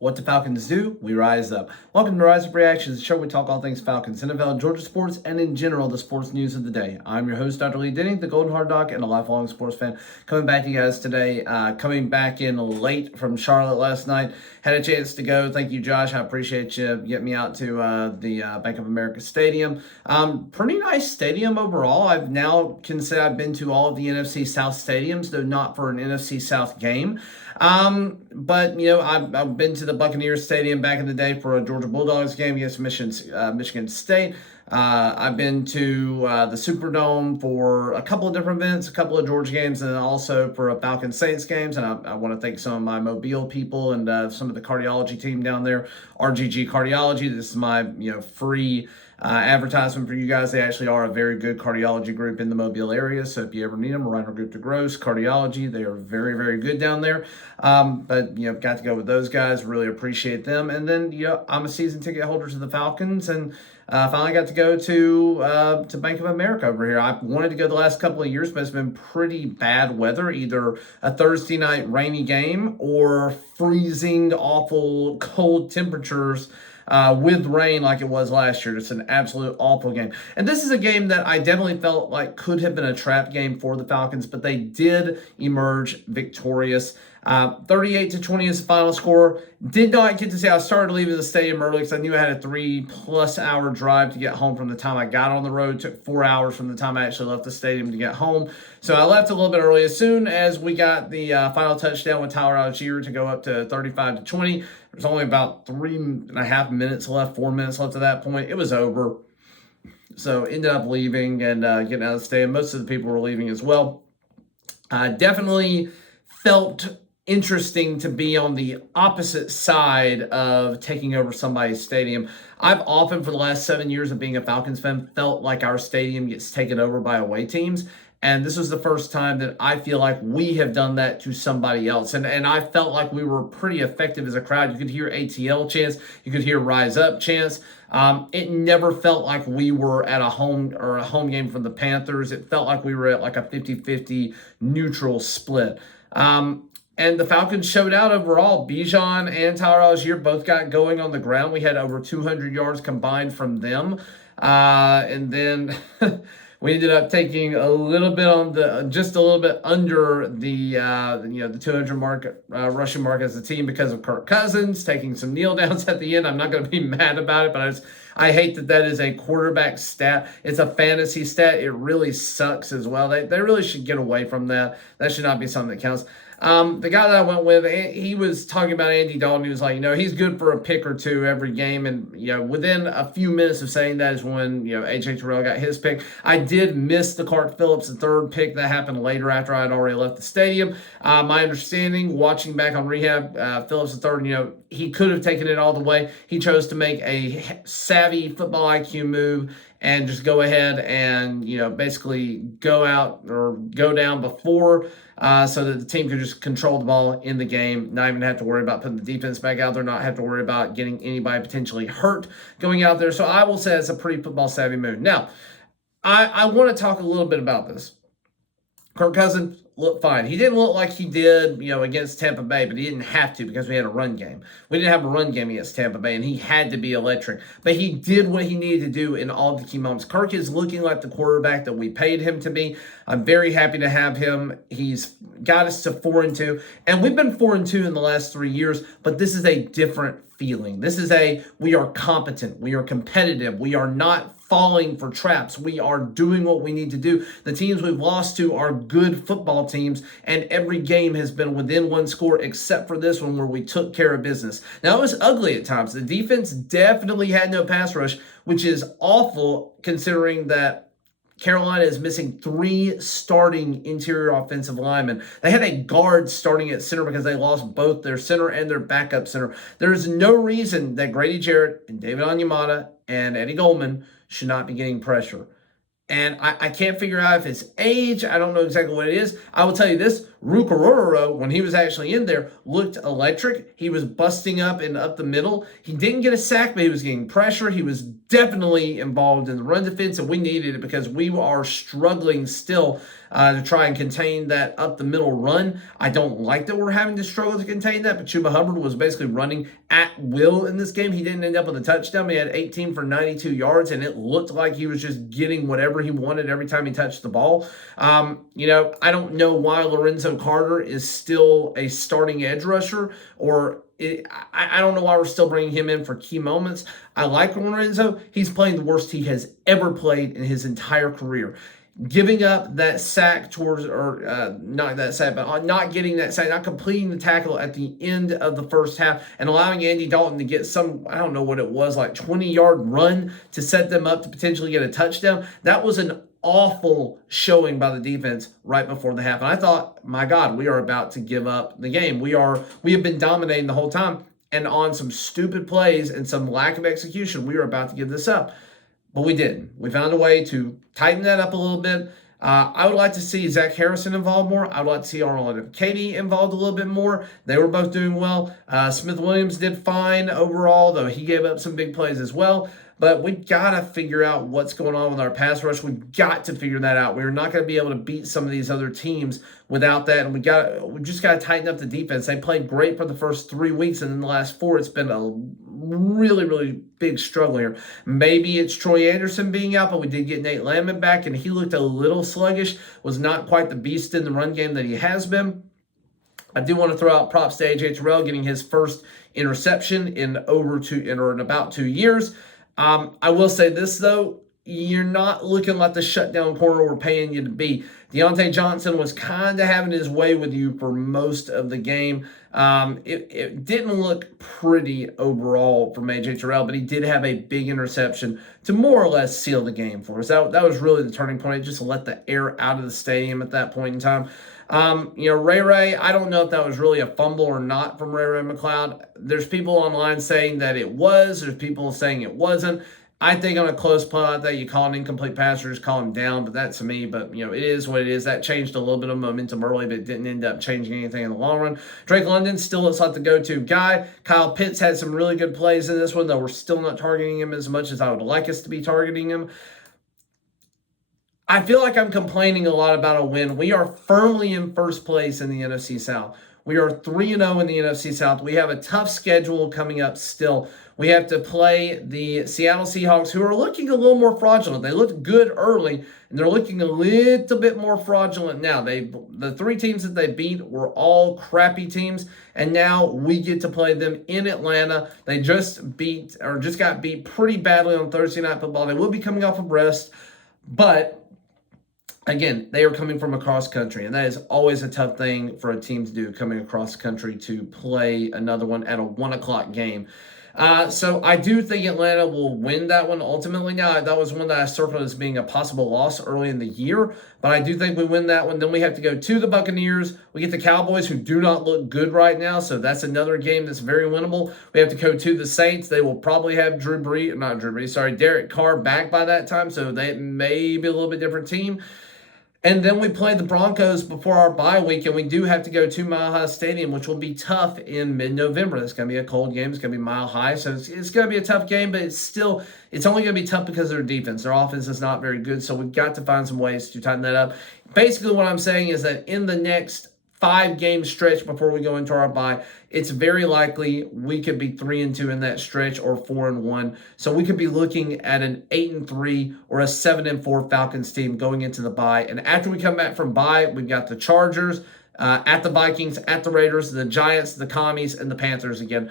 What the Falcons do, we rise up. Welcome to Rise Up Reactions, the show where we talk all things Falcons, NFL, Georgia sports, and in general, the sports news of the day. I'm your host, Dr. Lee Denning, the Golden Hard Dog, and a lifelong sports fan. Coming back to you guys today, coming back in late from Charlotte last night. Had a chance to go. Thank you, Josh. I appreciate you getting me out to the Bank of America Stadium. Pretty nice stadium overall. I've now can say I've been to all of the NFC South stadiums, though not for an NFC South game. But you know, I've been to the Buccaneers Stadium back in the day for a Georgia Bulldogs game against Michigan State. I've been to the Superdome for a couple of different events, a couple of Georgia games, and then also for a Falcons Saints games. And I want to thank some of my Mobile people and some of the cardiology team down there, RGG Cardiology. This is my free advertisement for you guys. They actually are a very good cardiology group in the Mobile area. So if you ever need them, Rhino Group to Gross Cardiology, they are very, very good down there. But got to go with those guys. Really appreciate them. And then I'm a season ticket holder to the Falcons, and finally got to go to Bank of America over here. I wanted to go the last couple of years, but it's been pretty bad weather, either a Thursday night rainy game or freezing, awful, cold temperatures with rain like it was last year. It's an absolute awful game. And this is a game that I definitely felt like could have been a trap game for the Falcons, but they did emerge victorious. 38-20 is the final score. Did not get to see. I started leaving the stadium early because I knew I had a 3+ hour drive to get home from the time I got on the road. It took 4 hours from the time I actually left the stadium to get home. So I left a little bit early. As soon as we got the final touchdown with Tyler Algier to go up to 35-20, there was only about 3.5 minutes left, 4 minutes left at that point. It was over. So ended up leaving and getting out of the stadium. Most of the people were leaving as well. Definitely felt interesting to be on the opposite side of taking over somebody's stadium. I've often, for the last 7 years of being a Falcons fan, felt like our stadium gets taken over by away teams. And this was the first time that I feel like we have done that to somebody else. And I felt like we were pretty effective as a crowd. You could hear ATL chants. You could hear Rise Up chants. It never felt like we were at a home game from the Panthers. It felt like we were at like a 50-50 neutral split. And the Falcons showed out overall. Bijan and Tyler Algier both got going on the ground. We had over 200 yards combined from them. And then we ended up taking a little bit on just a little bit under the 200 mark, rushing mark as a team because of Kirk Cousins taking some kneel downs at the end. I'm not going to be mad about it, but I hate that is a quarterback stat. It's a fantasy stat. It really sucks as well. They really should get away from that. That should not be something that counts. The guy that I went with, he was talking about Andy Dalton. He was like, he's good for a pick or two every game. And, within a few minutes of saying that is when, A.J. Terrell got his pick. I did miss the Clark Phillips, the third pick that happened later after I had already left the stadium. My understanding, watching back on rehab, Phillips the third, he could have taken it all the way. He chose to make a savvy football IQ move and just go ahead and, basically go out or go down before so that the team could just control the ball in the game, not even have to worry about putting the defense back out there, not have to worry about getting anybody potentially hurt going out there. So I will say it's a pretty football savvy move. Now, I want to talk a little bit about this. Kirk Cousins looked fine. He didn't look like he did, against Tampa Bay, but he didn't have to because we had a run game. We didn't have a run game against Tampa Bay, and he had to be electric. But he did what he needed to do in all the key moments. Kirk is looking like the quarterback that we paid him to be. I'm very happy to have him. He's got us to 4-2, and we've been 4-2 in the last 3 years, but this is a different feeling. This is we are competent. We are competitive. We are not falling for traps. We are doing what we need to do. The teams we've lost to are good football teams, and every game has been within one score except for this one where we took care of business. Now, it was ugly at times. The defense definitely had no pass rush, which is awful considering that Carolina is missing 3 starting interior offensive linemen. They had a guard starting at center because they lost both their center and their backup center. There is no reason that Grady Jarrett and David Onyemata and Eddie Goldman should not be getting pressure. And I can't figure out if it's age. I don't know exactly what it is. I will tell you this, Rukororo, when he was actually in there, looked electric. He was busting up and up the middle. He didn't get a sack, but he was getting pressure. He was definitely involved in the run defense, and we needed it because we are struggling still to try and contain that up the middle run. I don't like that we're having to struggle to contain that, but Chuba Hubbard was basically running at will in this game. He didn't end up with a touchdown. He had 18 for 92 yards, and it looked like he was just getting whatever he wanted every time he touched the ball. I don't know why Lorenzo Carter is still a starting edge rusher, or I don't know why we're still bringing him in for key moments. I like Lorenzo. He's playing the worst he has ever played in his entire career. Giving up that sack towards, or not that sack, but not getting that sack, not completing the tackle at the end of the first half, and allowing Andy Dalton to get some, I don't know what it was, like 20-yard run to set them up to potentially get a touchdown. That was an awful showing by the defense right before the half. And I thought, my God, we are about to give up the game. We have been dominating the whole time. And on some stupid plays and some lack of execution, we were about to give this up. But we didn't. We found a way to tighten that up a little bit. I would like to see Zach Harrison involved more. I would like to see Arnold Katie involved a little bit more. They were both doing well. Smith Williams did fine overall, though he gave up some big plays as well. But we got to figure out what's going on with our pass rush. We've got to figure that out. We're not going to be able to beat some of these other teams without that. And we just got to tighten up the defense. They played great for the first 3 weeks, and in the last 4, it's been a really, really big struggle here. Maybe it's Troy Anderson being out, but we did get Nate Landman back, and he looked a little sluggish, was not quite the beast in the run game that he has been. I do want to throw out props to A.J. Terrell getting his first interception in about 2 years. I will say this, though. You're not looking like the shutdown corner we're paying you to be. Deontay Johnson was kind of having his way with you for most of the game. It didn't look pretty overall from A.J. Terrell, but he did have a big interception to more or less seal the game for us. That was really the turning point. It just let the air out of the stadium at that point in time. Ray, I don't know if that was really a fumble or not from Ray McCloud. There's people online saying that it was. There's people saying it wasn't. I think on a close play like that, you call an incomplete pass or just call him down, but that's to me. But, it is what it is. That changed a little bit of momentum early, but it didn't end up changing anything in the long run. Drake London still looks like the go-to guy. Kyle Pitts had some really good plays in this one, though we're still not targeting him as much as I would like us to be targeting him. I feel like I'm complaining a lot about a win. We are firmly in first place in the NFC South. We are 3-0 in the NFC South. We have a tough schedule coming up still. We have to play the Seattle Seahawks, who are looking a little more fraudulent. They looked good early, and they're looking a little bit more fraudulent now. The 3 teams that they beat were all crappy teams, and now we get to play them in Atlanta. They just got beat pretty badly on Thursday Night Football. They will be coming off of rest, but again, they are coming from across country, and that is always a tough thing for a team to do, coming across country to play another one at a 1 o'clock game. So I do think Atlanta will win that one ultimately. Now, that was one that I circled as being a possible loss early in the year, but I do think we win that one. Then we have to go to the Buccaneers. We get the Cowboys, who do not look good right now, so that's another game that's very winnable. We have to go to the Saints. They will probably have Derek Carr back by that time, so they may be a little bit different team. And then we play the Broncos before our bye week, and we do have to go to Mile High Stadium, which will be tough in mid-November. It's going to be a cold game. It's going to be Mile High, so it's going to be a tough game, but it's only going to be tough because of their defense. Their offense is not very good, so we've got to find some ways to tighten that up. Basically, what I'm saying is that in the next 5-game stretch before we go into our bye, it's very likely we could be 3-2 in that stretch or 4-1. So we could be looking at an 8-3 or a 7-4 Falcons team going into the bye. And after we come back from bye, we've got the Chargers, at the Vikings, at the Raiders, the Giants, the Commies, and the Panthers again.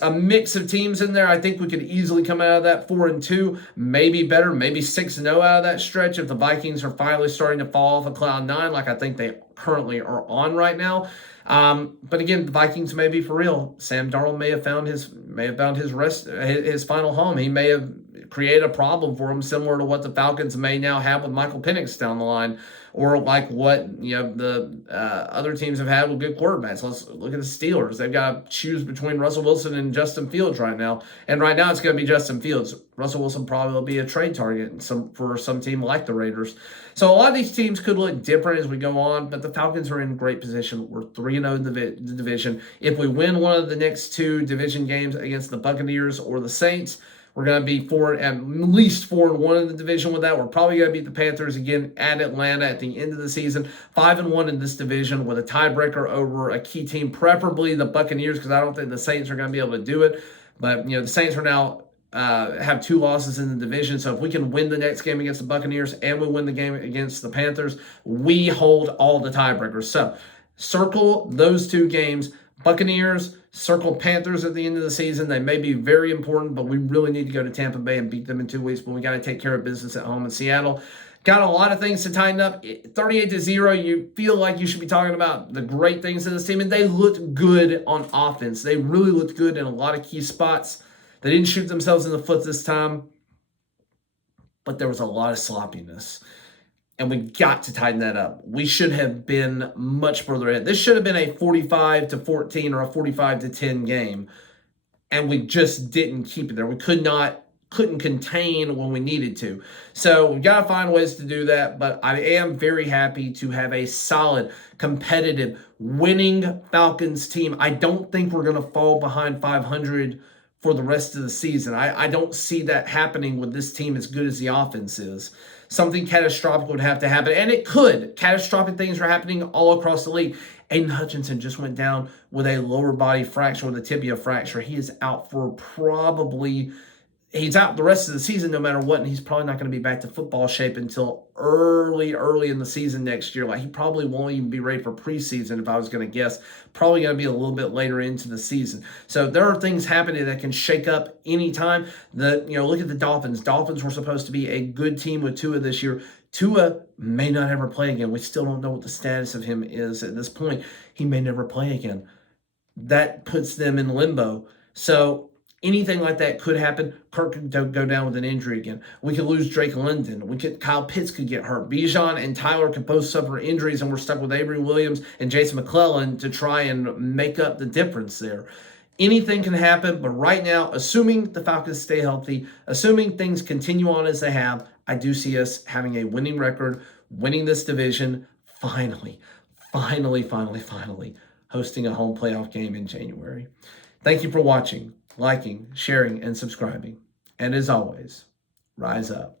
A mix of teams in there. I think we could easily come out of that 4-2, maybe better, maybe 6-0 out of that stretch if the Vikings are finally starting to fall off of cloud 9 like I think they currently are on right now. But again, the Vikings may be for real. Sam Darnold may have found his final home. He may have create a problem for them, similar to what the Falcons may now have with Michael Penix down the line, or like what the other teams have had with good quarterbacks. Let's look at the Steelers. They've got to choose between Russell Wilson and Justin Fields right now, and right now it's going to be Justin Fields. Russell Wilson probably will be a trade target for some team like the Raiders. So a lot of these teams could look different as we go on, but the Falcons are in great position. We're 3-0 in the division. If we win one of the next two division games against the Buccaneers or the Saints, we're going to be at least 4-1 in the division with that. We're probably going to beat the Panthers again at Atlanta at the end of the season. 5-1 in this division with a tiebreaker over a key team, preferably the Buccaneers, because I don't think the Saints are going to be able to do it. But, the Saints are now have 2 losses in the division. So if we can win the next game against the Buccaneers and we win the game against the Panthers, we hold all the tiebreakers. So circle those 2 games. Buccaneers, circle Panthers at the end of the season. They may be very important, but we really need to go to Tampa Bay and beat them in 2 weeks. But we got to take care of business at home in Seattle. Got a lot of things to tighten up. 38-0, you feel like you should be talking about the great things of this team. And they looked good on offense. They really looked good in a lot of key spots. They didn't shoot themselves in the foot this time, but there was a lot of sloppiness. And we got to tighten that up. We should have been much further ahead. This should have been a 45-14 or a 45-10 game, and we just didn't keep it there. We couldn't contain when we needed to. So we've got to find ways to do that, but I am very happy to have a solid, competitive, winning Falcons team. I don't think we're going to fall behind 500 for the rest of the season. I don't see that happening with this team as good as the offense is. Something catastrophic would have to happen, and it could. Catastrophic things are happening all across the league. Aiden Hutchinson just went down with a lower body fracture, with a tibia fracture. He is out for he's out the rest of the season no matter what, and he's probably not going to be back to football shape until early in the season next year. Like, he probably won't even be ready for preseason, if I was going to guess. Probably going to be a little bit later into the season. So there are things happening that can shake up anytime. Look at the Dolphins. Dolphins were supposed to be a good team with Tua this year. Tua may not ever play again. We still don't know what the status of him is at this point. He may never play again. That puts them in limbo. So anything like that could happen. Kirk could go down with an injury again. We could lose Drake London. Kyle Pitts could get hurt. Bijan and Tyler could both suffer injuries, and we're stuck with Avery Williams and Jason McClellan to try and make up the difference there. Anything can happen, but right now, assuming the Falcons stay healthy, assuming things continue on as they have, I do see us having a winning record, winning this division, finally, hosting a home playoff game in January. Thank you for watching, liking, sharing, and subscribing. And as always, rise up.